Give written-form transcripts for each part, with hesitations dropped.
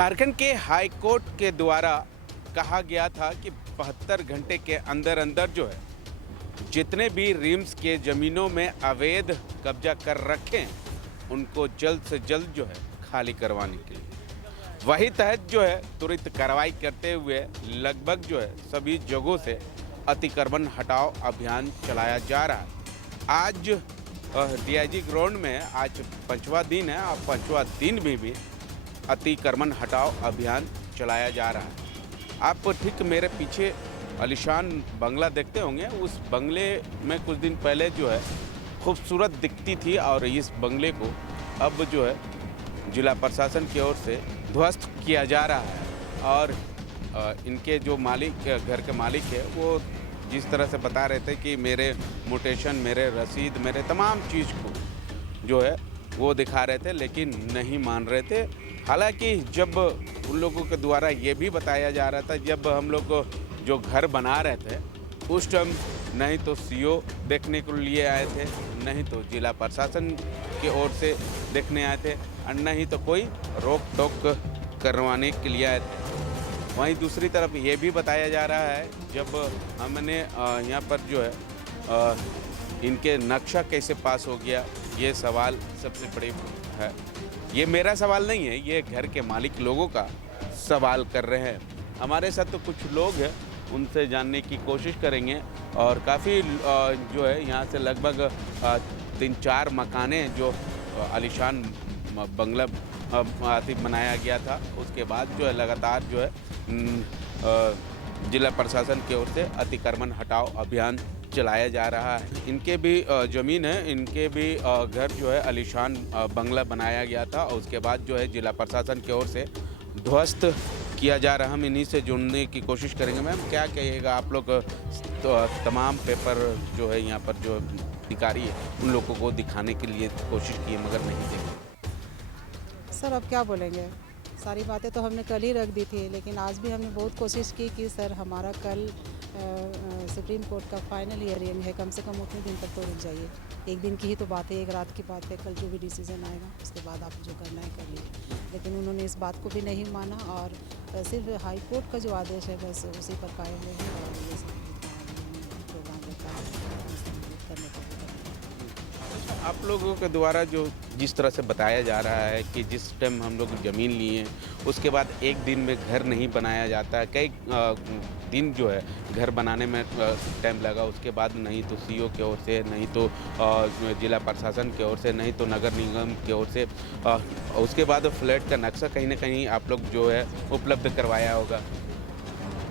झारखंड के high court के द्वारा कहा गया था कि 72 घंटे के अंदर अंदर जो है जितने भी रिम्स के ज़मीनों में अवैध कब्जा कर रखे हैं उनको जल्द से जल्द जो है खाली करवाने के लिए वही तहत जो है त्वरित कार्रवाई करते हुए लगभग जो है सभी जगहों से अतिक्रमण हटाओ अभियान चलाया जा रहा है। आज डीआईजी ग्राउंड में आज 5वां दिन है और 5वां दिन में भी अतिक्रमण हटाओ अभियान चलाया जा रहा है। आप ठीक मेरे पीछे आलीशान बंगला देखते होंगे, उस बंगले में कुछ दिन पहले जो है खूबसूरत दिखती थी और इस बंगले को अब जो है जिला प्रशासन की ओर से ध्वस्त किया जा रहा है। और इनके जो मालिक घर के मालिक है वो जिस तरह से बता रहे थे कि मेरे मोटेशन, मेरे रसीद, मेरे तमाम चीज़ को जो है वो दिखा रहे थे लेकिन नहीं मान रहे थे। हालांकि जब उन लोगों के द्वारा ये भी बताया जा रहा था, जब हम लोग जो घर बना रहे थे उस टाइम नहीं तो सीओ देखने के लिए आए थे, नहीं तो जिला प्रशासन की ओर से देखने आए थे और नहीं तो कोई रोक टोक करवाने के लिए आए थे। वहीं दूसरी तरफ ये भी बताया जा रहा है जब हमने यहाँ पर जो है इनके नक्शा कैसे पास हो गया, ये सवाल सबसे बड़ी है। ये मेरा सवाल नहीं है, ये घर के मालिक लोगों का सवाल कर रहे हैं। हमारे साथ तो कुछ लोग हैं, उनसे जानने की कोशिश करेंगे। और काफ़ी जो है यहाँ से लगभग 3-4 मकाने जो आलीशान बंगला बनाया गया था, उसके बाद जो है लगातार जो है जिला प्रशासन की ओर से अतिक्रमण हटाओ अभियान चलाया जा रहा है। इनके भी ज़मीन है, इनके भी घर जो है आलीशान बंगला बनाया गया था और उसके बाद जो है जिला प्रशासन की ओर से ध्वस्त किया जा रहा है। हम इन्हीं से जुड़ने की कोशिश करेंगे। मैम क्या कहिएगा, आप लोग तो तमाम पेपर जो है यहाँ पर जो अधिकारी है उन लोगों को दिखाने के लिए कोशिश की मगर नहीं देखे। सर अब क्या बोलेंगे, सारी बातें तो हमने कल ही रख दी थी, लेकिन आज भी हमने बहुत कोशिश की कि सर हमारा कल सुप्रीम कोर्ट का फाइनल हियरिंग है, कम से कम उतने दिन तक तो रुक जाइए। एक दिन की ही तो बात है, एक रात की बात है, कल जो भी डिसीजन आएगा उसके बाद आप जो करना है करिए। लेकिन उन्होंने इस बात को भी नहीं माना और सिर्फ हाई कोर्ट का जो आदेश है बस उसी पर कायम रहे और ये सब प्रोग्राम रहता है करने का। आप लोगों के द्वारा जो जिस तरह से बताया जा रहा है कि जिस टाइम हम लोग ज़मीन लिए उसके बाद एक दिन में घर नहीं बनाया जाता है, कई दिन जो है घर बनाने में टाइम लगा, उसके बाद नहीं तो सीओ की ओर से, नहीं तो जिला प्रशासन की ओर से, नहीं तो नगर निगम की ओर से उसके बाद फ्लैट का नक्शा कहीं ना कहीं आप लोग जो है उपलब्ध करवाया होगा।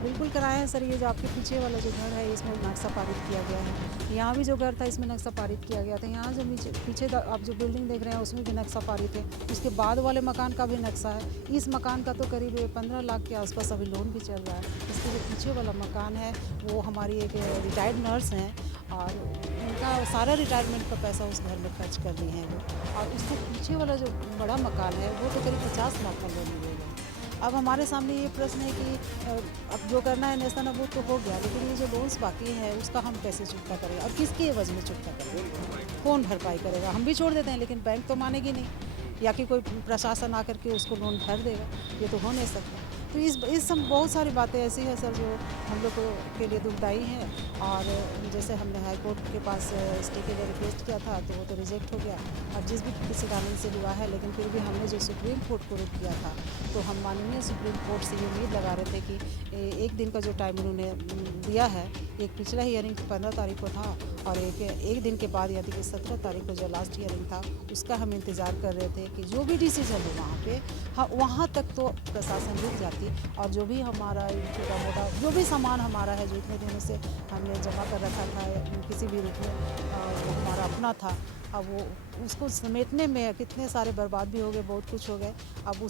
बिल्कुल कराया है सर। ये जो आपके पीछे वाला जो घर है इसमें नक्शा पारित किया गया है। यहाँ भी जो घर था इसमें नक्शा पारित किया गया था। यहाँ जो पीछे आप जो बिल्डिंग देख रहे हैं उसमें भी नक्शा पारित है। उसके बाद वाले मकान का भी नक्शा है। इस मकान का तो करीब 15 लाख के आसपास अभी लोन भी चल रहा है। इसके जो पीछे वाला मकान है वो हमारी एक रिटायर्ड नर्स हैं और उनका सारा रिटायरमेंट का पैसा उस घर में खर्च कर दिए हैं वो। और उसके पीछे वाला जो बड़ा मकान है वो तो करीब 50 लाख का लोन मिलेगा। अब हमारे सामने ये प्रश्न है कि अब जो करना है नेस्ता वो तो हो गया, लेकिन ये जो लोन्स बाकी है उसका हम कैसे चुकता करें और किसके एवज में चुकता करें, कौन भरपाई करेगा। हम भी छोड़ देते हैं लेकिन बैंक तो मानेगी नहीं या कि कोई प्रशासन आकर के उसको लोन भर देगा, ये तो हो नहीं सकता। तो इस सब बहुत सारी बातें ऐसी हैं सर जो हम लोग के लिए दुखदाई हैं। और जैसे हमने हाई कोर्ट के पास स्टे के लिए रिक्वेस्ट किया था तो वो तो रिजेक्ट हो गया। अब जिस भी किसी कारण से हुआ है, लेकिन फिर भी हमने जो सुप्रीम कोर्ट को रुख किया था तो हम माननीय सुप्रीम कोर्ट से ये उम्मीद लगा रहे थे कि एक दिन का जो टाइम उन्होंने दिया है, एक पिछला हियरिंग 15 तारीख को था और एक दिन के बाद यानी कि 17 तारीख को जो लास्ट हियरिंग था उसका हम इंतज़ार कर रहे थे कि जो भी डिसीजन हो वहाँ पे वहाँ तक तो प्रशासन रुक जाती और जो भी हमारा छोटा मोटा जो भी सामान हमारा है जो इतने दिनों से हमने जमा कर रखा था किसी भी रूप में वो हमारा अपना था, अब वो उसको समेटने में कितने सारे बर्बाद भी हो गए, बहुत कुछ हो गए। अब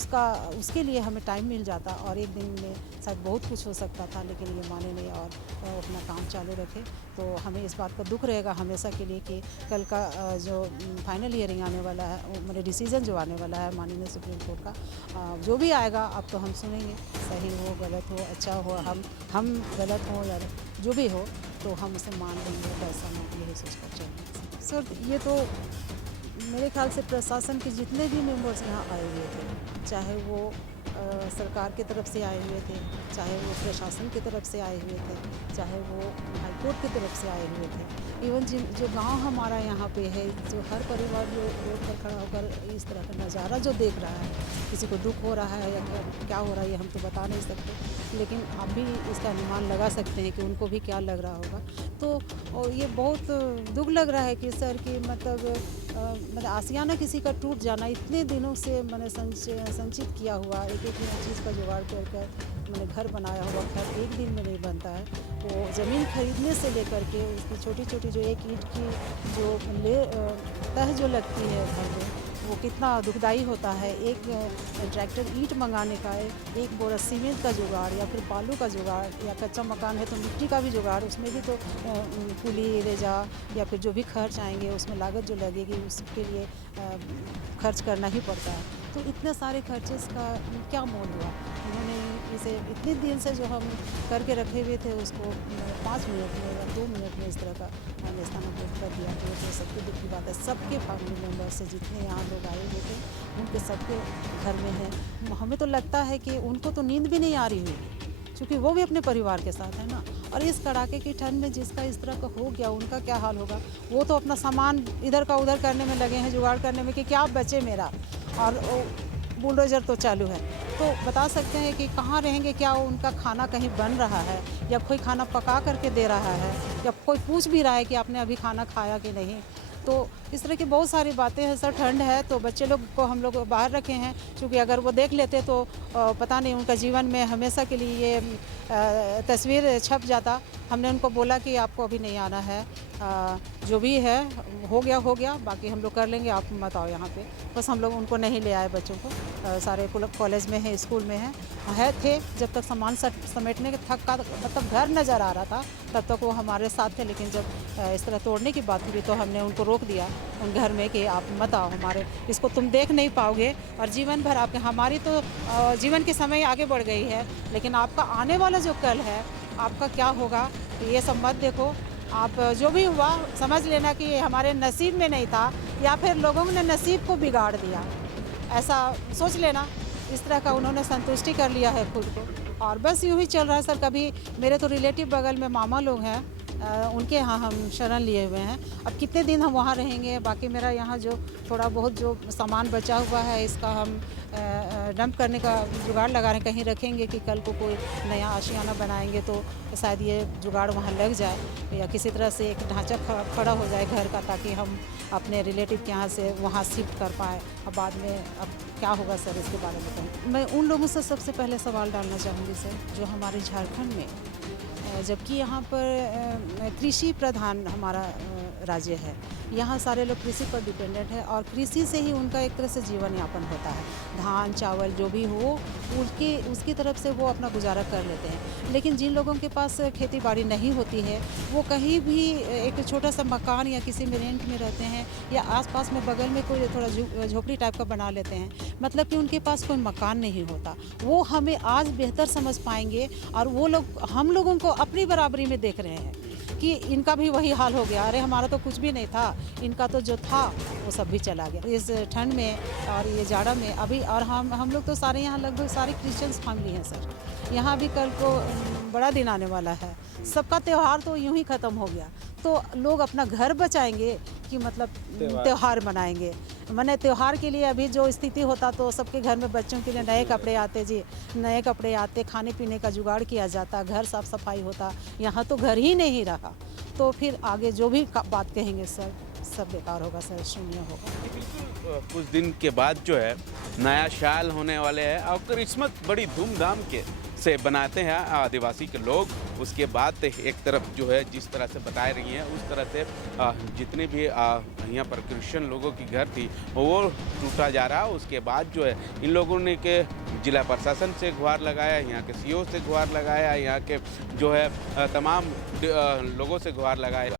उसके लिए हमें टाइम मिल जाता और एक दिन में शायद बहुत कुछ हो सकता था, लेकिन ये माने नहीं और अपना काम चालू रखे। तो हमें इस बात का दुख रहेगा हमेशा के लिए कि कल का जो फाइनल हियरिंग आने वाला है, मेरे डिसीजन जो आने वाला है माननीय सुप्रीम कोर्ट का, जो भी आएगा अब तो हम सुनेंगे, सही हो गलत हो अच्छा हो, हम गलत हो या जो भी हो तो हम उसे मान लेंगे, पैसा ना यही सोच कर चलेंगे। सर ये तो मेरे ख्याल से प्रशासन के जितने भी मेंबर्स यहाँ आए हुए थे, चाहे वो सरकार की तरफ से आए हुए थे, चाहे वो प्रशासन की तरफ से आए हुए थे, चाहे वो हाईकोर्ट की तरफ से आए हुए थे। इवन जो गांव हमारा यहाँ पे है, जो हर परिवार जो रोड पर खड़ा होकर इस तरह का नज़ारा जो देख रहा है, किसी को दुख हो रहा है या क्या हो रहा है ये हम तो बता नहीं सकते, लेकिन आप भी इसका अनुमान लगा सकते हैं कि उनको भी क्या लग रहा होगा। तो और ये बहुत दुख लग रहा है कि सर कि मतलब आशियाना किसी का टूट जाना, इतने दिनों से मैंने संचित किया हुआ एक चीज़ का जुगाड़ कर मैंने घर बनाया हुआ घर एक दिन में नहीं बनता है। वो ज़मीन खरीदने से लेकर के उसकी छोटी छोटी जो एक ईंट की जो तह जो लगती है घर में, वो कितना दुखदाई होता है। एक ट्रैक्टर ईंट मंगाने का एक बोरा सीमेंट का जुगाड़ या फिर बालू का जुगाड़, या कच्चा मकान है तो मिट्टी का भी जुगाड़, उसमें भी तो कुली रेजा या फिर जो भी खर्च आएंगे उसमें लागत जो लगेगी उसके लिए खर्च करना ही पड़ता है। तो इतने सारे खर्चेस का क्या मोल हुआ। उन्होंने इसे इतने दिन से जो हम करके रखे हुए थे उसको 5 मिनट में या 2 मिनट में इस तरह का नेस्तनाबूद कर दिया। तो सबके दुख की बात है। सबके फैमिली मेम्बर से जितने यहाँ लोग आए हुए थे उनके सबके घर में है। हमें तो लगता है कि उनको तो नींद भी नहीं आ रही हुई, क्योंकि वो भी अपने परिवार के साथ है ना। और इस कड़ाके की ठंड में जिसका इस तरह का हो गया उनका क्या हाल होगा। वो तो अपना सामान इधर का उधर करने में लगे हैं, जुगाड़ करने में कि क्या बचे मेरा, और बुलडोजर तो चालू है। तो बता सकते हैं कि कहाँ रहेंगे, क्या उनका खाना कहीं बन रहा है या कोई खाना पका करके दे रहा है या कोई पूछ भी रहा है कि आपने अभी खाना खाया कि नहीं। तो इस तरह की बहुत सारी बातें हैं सर। ठंड है तो बच्चे लोग को हम लोग बाहर रखे हैं, क्योंकि अगर वो देख लेते तो पता नहीं उनका जीवन में हमेशा के लिए ये तस्वीर छप जाता। हमने उनको बोला कि आपको अभी नहीं आना है, जो भी है हो गया, बाकी हम लोग कर लेंगे, आप मत आओ यहाँ पे। बस हम लोग उनको नहीं ले आए बच्चों को। सारे कॉलेज में हैं, स्कूल में हैं थे। जब तक सामान समेटने के थक का मतलब घर नज़र आ रहा था तब तक वो हमारे साथ थे, लेकिन जब इस तरह तोड़ने की बात हुई तो हमने उनको रोक दिया उन घर में कि आप मत आओ, हमारे इसको तुम देख नहीं पाओगे और जीवन भर आपके, हमारी तो जीवन की समय आगे बढ़ गई है, लेकिन आपका आने वाला जो कल है आपका क्या होगा ये सब मत देखो। आप जो भी हुआ समझ लेना कि हमारे नसीब में नहीं था या फिर लोगों ने नसीब को बिगाड़ दिया, ऐसा सोच लेना। इस तरह का उन्होंने संतुष्टि कर लिया है खुद को, और बस यूँ ही चल रहा है सर। कभी मेरे तो रिलेटिव बगल में मामा लोग हैं, उनके यहाँ हम शरण लिए हुए हैं। अब कितने दिन हम वहाँ रहेंगे। बाकी मेरा यहाँ जो थोड़ा बहुत जो सामान बचा हुआ है इसका हम डंप करने का जुगाड़ लगा रहे हैं, कहीं रखेंगे कि कल को कोई नया आशियाना बनाएंगे तो शायद ये जुगाड़ वहाँ लग जाए या किसी तरह से एक ढांचा खड़ा हो जाए घर का, ताकि हम अपने रिलेटिव के यहाँ से वहाँ शिफ्ट कर पाएँ। अब बाद में अब क्या होगा सर इसके बारे में कहूँ। मैं उन लोगों से सबसे पहले सवाल डालना चाहूँगी सर जो हमारे झारखंड में, जबकि यहाँ पर कृषि प्रधान हमारा राज्य है, यहाँ सारे लोग कृषि पर डिपेंडेंट है और कृषि से ही उनका एक तरह से जीवन यापन होता है। धान चावल जो भी हो उसकी तरफ से वो अपना गुजारा कर लेते हैं। लेकिन जिन लोगों के पास खेती बाड़ी नहीं होती है वो कहीं भी एक छोटा सा मकान या किसी में रेंट में रहते हैं या आसपास में बगल में कोई थोड़ा झोपड़ी टाइप का बना लेते हैं, मतलब कि उनके पास कोई मकान नहीं होता। वो हमें आज बेहतर समझ पाएंगे और वो लोग हम लोगों को अपनी बराबरी में देख रहे हैं कि इनका भी वही हाल हो गया। अरे हमारा तो कुछ भी नहीं था, इनका तो जो था वो सब भी चला गया इस ठंड में और ये जाड़ा में। अभी और हम लोग तो सारे यहाँ लगभग सारे क्रिश्चियंस फैमिली हैं सर। यहाँ भी कल को बड़ा दिन आने वाला है, सबका त्यौहार तो यूं ही ख़त्म हो गया, तो लोग अपना घर बचाएंगे कि मतलब त्यौहार मनाएंगे। मैंने त्यौहार के लिए अभी जो स्थिति होता तो सबके घर में बच्चों के लिए नए कपड़े आते जी, नए कपड़े आते, खाने पीने का जुगाड़ किया जाता, घर साफ सफाई होता। यहाँ तो घर ही नहीं रहा, तो फिर आगे जो भी बात कहेंगे सर सब बेकार होगा सर, शून्य होगा। बिल्कुल कुछ दिन के बाद जो है नया साल होने वाले हैं और क्रिसमस बड़ी धूमधाम के से बनाते हैं आदिवासी के लोग। उसके बाद एक तरफ जो है जिस तरह से बता रही हैं उस तरह से जितने भी यहाँ पर क्रिश्चियन लोगों की घर थी वो टूटा जा रहा है। उसके बाद जो है इन लोगों ने के जिला प्रशासन से गुहार लगाया, यहाँ के सीओ से गुहार लगाया, यहाँ के जो है तमाम लोगों से गुहार लगाया।